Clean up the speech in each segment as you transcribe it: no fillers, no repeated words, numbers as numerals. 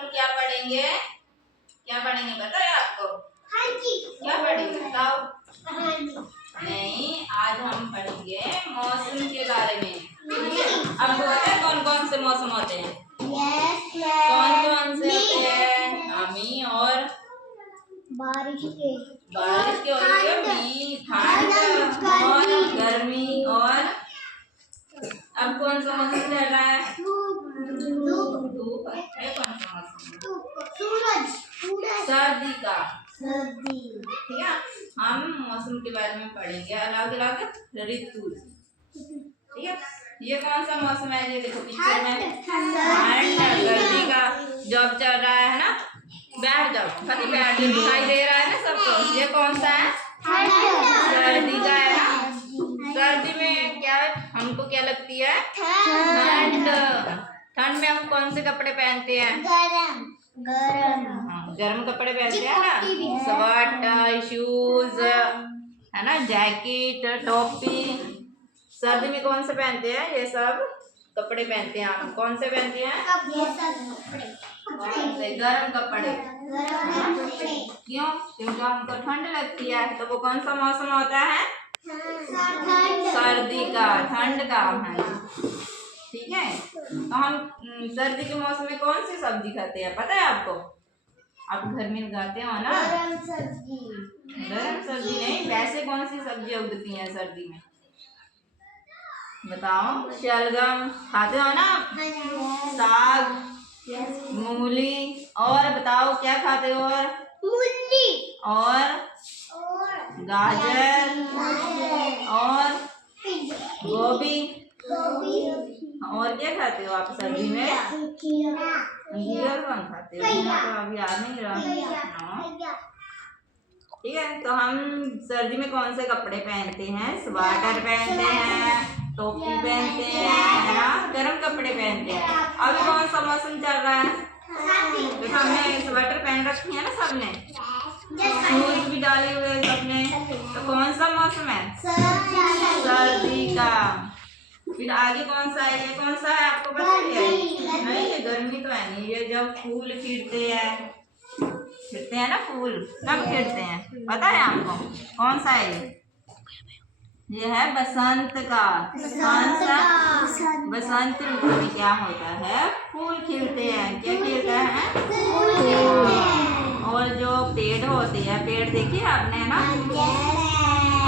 हम क्या पढ़ेंगे? क्या पढ़ेंगे पता है आपको? क्या पढ़ेंगे बताओ? नहीं, आज हम पढ़ेंगे मौसम के बारे में। ठीक है, आपको पता है कौन कौन से मौसम होते हैं? कौन कौन से होते हैं? हामी और बारिश के होते हैं, ठंड और गर्मी। और अब कौन सा मौसम चल रहा है? धूप है। कौन सा मौसम? सर्दी का। ठीक है, हम मौसम के बारे में पढ़ेंगे, अलग अलग ऋतु। ठीक है, ये कौन सा मौसम है? ये देखो पिक्चर में ठंड सर्दी का जॉब चल रहा है ना। बैठ जाओ, खाली बैठ जाओ, दिखाई दे रहा है ना सबको। ये कौन सा है? सर्दी का है ना। सर्दी में क्या हमको क्या लगती है? ठंड। ठंड में हम कौन से कपड़े पहनते हैं? गर्म कपड़े पहनते हैं ना, स्वेटर, शूज है ना, जैकेट, टोपी। सर्दी में कौन से पहनते हैं? ये सब कपड़े पहनते हैं। हम कौन से पहनते हैं? कौन से? गर्म कपड़े। क्यों? क्योंकि हमको ठंड लगती है। तो वो कौन सा मौसम होता है? सर्दी का, ठंड का है ना। ठीक है, तो हम सर्दी के मौसम में कौन सी सब्जी खाते हैं पता है आपको? आप घर में उगाते हो ना? गरम सब्जी। गरम सब्जी नहीं, वैसे कौन सी सब्जी उगती है सर्दी में बताओ? शलगम खाते हो ना? साग, मूली। और बताओ क्या खाते हो? और गाजर और गोभी। और क्या खाते हो आप सर्दी में? घिया कौन खाते हो? तो अभी याद नहीं रहा। ठीक है, तो हम सर्दी में कौन से कपड़े पहनते हैं? स्वेटर पहनते हैं, टोपी पहनते हैं, है ना, गर्म कपड़े पहनते हैं। अभी कौन सा मौसम चल रहा है? देखो हमने स्वेटर पहन रखी है ना सबने, शूज भी डाले हुए सबने। तो कौन सा मौसम है? सर्दी का। फिर आगे कौन सा है? ये कौन सा है आपको पता है? नहीं, ये गर्मी तो है नहीं। ये जब फूल खिलते हैं ना, फूल कब खिलते हैं पता है आपको? कौन सा है ये है बसंत का। कौन सा? बसंत ऋतु में क्या होता है? फूल खिलते हैं। क्या खिलता है? और जो पेड़ होते हैं, पेड़ देखिए आपने ना,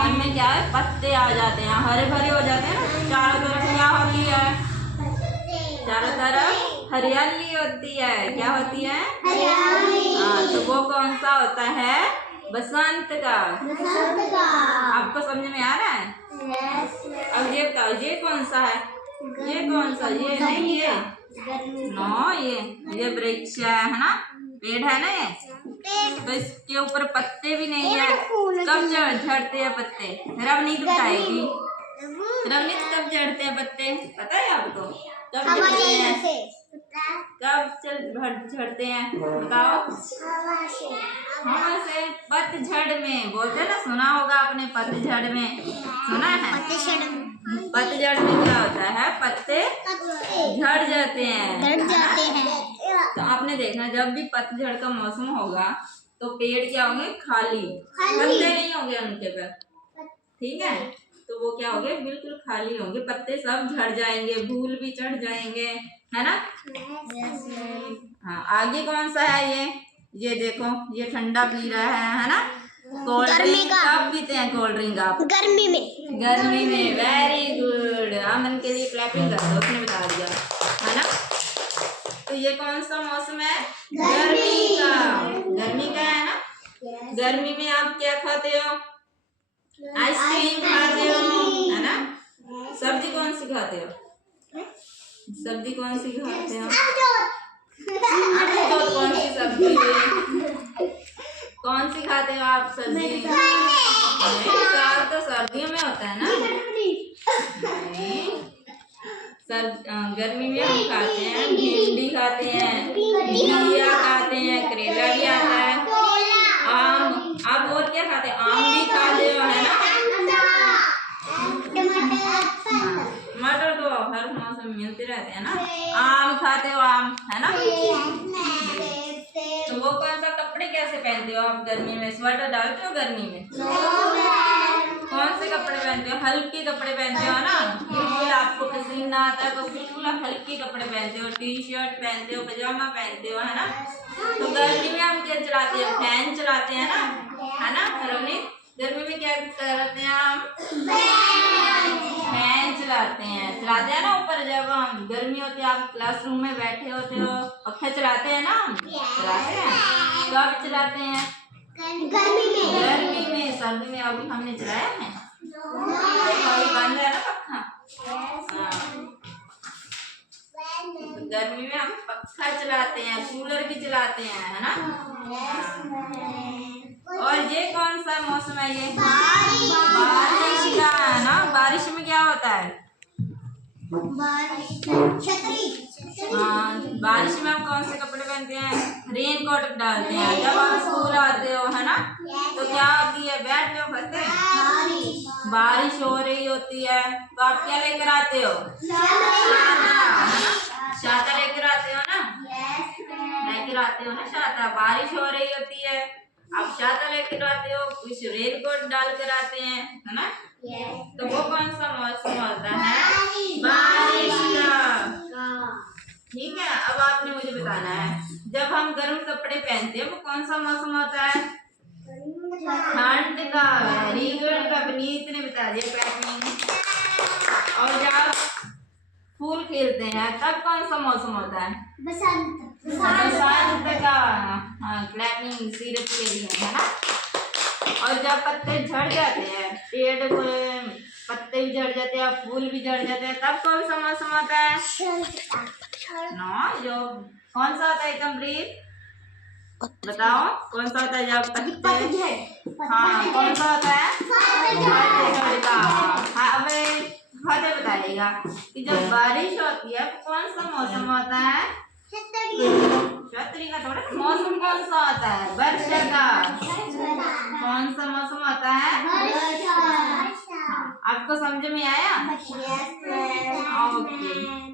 उनमें क्या है? पत्ते आ जाते हैं, हरे भरे हो जाते हैं ना। चारों तरफ क्या होती है? चारों तरफ हरियाली होती है। क्या होती है? हाँ, तो वो कौन सा होता है? बसंत का। आपको समझ में आ रहा है? अब ये बताओ, ये कौन सा है? ये कौन सा? ये नहीं, ये नो, ये वृक्ष है ना, पेड़ है ना। ये तो इसके ऊपर पत्ते भी नहीं है। कब झड़ते हैं पत्ते? रवनीत बताएगी। रवनीत कब झड़ते हैं पत्ते पता है आपको? कब झड़ते हैं? कब झड़ते हैं बताओ? हवा से। पतझड़ में बोलते हैं ना, सुना होगा आपने, पतझड़ में सुना है? पतझड़ में क्या होता है? पत्ते झड़ जाते हैं। तो आपने देखना, जब भी पतझड़ का मौसम होगा तो पेड़ क्या होंगे? खाली, पत्ते नहीं होंगे उनके पर। ठीक है, तो वो क्या होंगे? बिल्कुल खाली होंगे, पत्ते सब झड़ जाएंगे, धूल भी चढ़ जाएंगे, है ना। हाँ, आगे कौन सा है? ये देखो, ये ठंडा पी रहा है ना, कोल्ड ड्रिंक। कब पीते हैं कोल्ड ड्रिंक आप? गर्मी में। वेरी गुड, अमन के लिए क्लैपिंग कर दो, उसने बता दिया है ना। तो ये कौन सा मौसम है? गर्मी का। गर्मी का है ना। गर्मी में आप क्या खाते हो? आइसक्रीम खाते हो, है ना। सब्जी कौन सी खाते हो? सब्जी कौन सी खाते हो? तो कौन सी सब्जी? कौन सी खाते हो आप सब्जी? साग तो सर्दियों में होता है ना। गर्मी में हम खाते हैं भिंडी खाते हैं, घिया खाते हैं, करेला भी आता है, आम। आप और क्या खाते हैं? आम भी खाते हो, है ना। मटर तो हर मौसम में मिलते रहते हैं ना। आम खाते हो? आम है ना। पहनते हो आप गर्मी में? स्वेटर डालते हो गर्मी में? कौन से कपड़े पहनते हो? हल्के कपड़े पहनते हो ना, बिल्कुल आपको पसीना ना आता है तो बिल्कुल हल्के कपड़े पहनते हो, टी शर्ट पहनते हो, पजामा पहनते हो, है ना। तो गर्मी में हम क्या चलाते हैं? फैन चलाते हैं ना, है ना। गर्मी में क्या करते हैं हम? फैन चलाते हैं ना ऊपर। जब हम गर्मी होती है, आप क्लासरूम में बैठे होते हो, पंखा चलाते हैं ना, हम चलाते हैं। कब चलाते हैं? गर्मी में। सर्दी में अभी हमने चलाया है, अभी बंद है ना पंखा। तो गर्मी में हम पंखा चलाते हैं, कूलर भी चलाते हैं, है ना। और ये कौन सा मौसम है? ये बारिश का है ना। बारिश में क्या होता है? बारिश में हम कौन से कपड़े पहनते हैं? रेन कोट डालते हैं। जब आप स्कूल आते हो, है ना, तो क्या होती है? बैग में फंसते हैं, बारिश हो रही होती है, तो आप क्या लेकर आते हो? छाता लेकर आते हो ना, लेकर आते हो ना छाता। बारिश हो रही होती है, आप छाता लेकर आते हो, कुछ रेन कोट डाल कर आते हैं, है ना। तो वो कौन सा मौसम होता है? बारिश का। ठीक है, अब आपने मुझे बताना है, जब हम गर्म कपड़े पहनते हैं वो कौन सा मौसम होता है? ठंड का। वेरी गुड, अपनीत ने बता दिया पैकिंग। और जब फूल खिलते हैं तब कौन सा मौसम होता है? बसंत का। हाँ, क्लैपिंग सीरप के लिए, है ना। और जब पत्ते झड़ जाते हैं, पेड़ को पत्ते भी झड़ जाते हैं, फूल भी झड़ जाते हैं, तब कौन सा मौसम होता है? जो कौन सा होता है? कमप्लीट बताओ, कौन सा होता है जब पत्ते? हाँ, कौन सा होता है? पतझड़ का। हाँ, अब फतेह बताइएगा कि जब बारिश होती है तो कौन सा मौसम होता है? छतरी का थोड़ा मौसम कौन सा होता है? वर्षा का। कौन सा मौसम होता है? आपको समझ में आया? ओके।